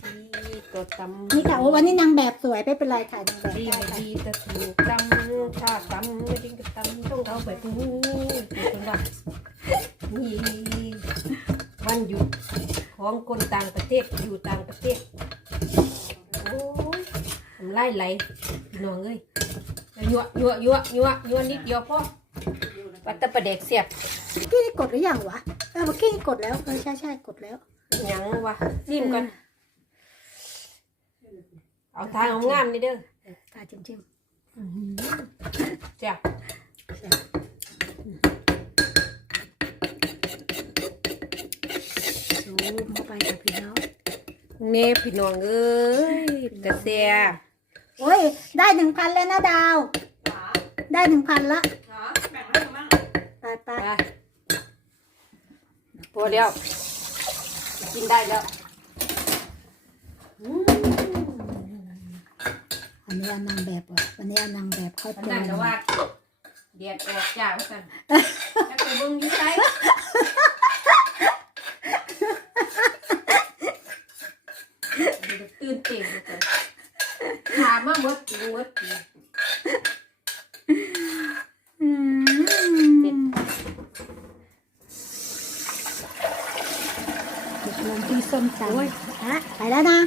ทีตัวตำนี่ค่ะโอ้วันนี้นางแบบสวยไม่เป็นไรถ่ายนางแบบดีได้ไม่ค่ะดีแต่ถูกตำถ้าตำไม่ดีก็ตำต้องเอาไปปูเป็นคนว่านี่วันหยุดของคนต่างประเทศอยู่ต่างประเทศโอ้ยทำไรไหลพี่น้องเอ้ยยั่วยั่วยั่วยั่วยั่วนิดเดียวพอวัตตะประเด็กเสียบกี้กดหรือยังวะเออเมื่อกี้กดแล้วเออใช่ใช่กดแล้ว หยังวะซิมกัน เอาทางเอางามนี่เด้อเออตาจิ้มจิ้มจ้ะซูมเข้าไปกับพี่น้องเน่พี่น้องเอ้ยกระเสียโอ้ย ได้หนึ่งพันแล้วนะดาว ได้หนึ่งพันละไปไปไปพอแล้ว กินได้แล้วอืม อันนี้เอานางแบบว่ะวันนี้เอานางแบบเข้าอันตัวนั้นแต่ว่าเดียดออกจ้าว่าสั่นแล้วไปเบิ่งอยู่ไสเดี๋ยวตื่นเต้นเลยจ้ะถามมาหมดปีหมดปีอืมเจ็ดเด็กลงที่ส้มตำฮะไปแล้วนะ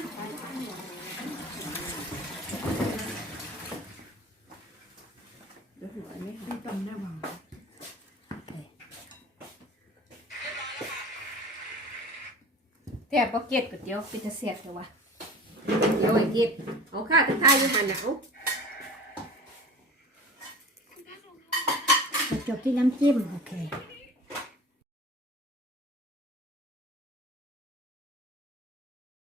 แทบบ่เก็ดก๋วยเตี๋ยวเป็นตะเสียบเลยวะเดี๋ยวไอ้เก็ดเอาข้าตะไคร้อยู่หันหนาวจบที่น้ำจิ้ม โอเค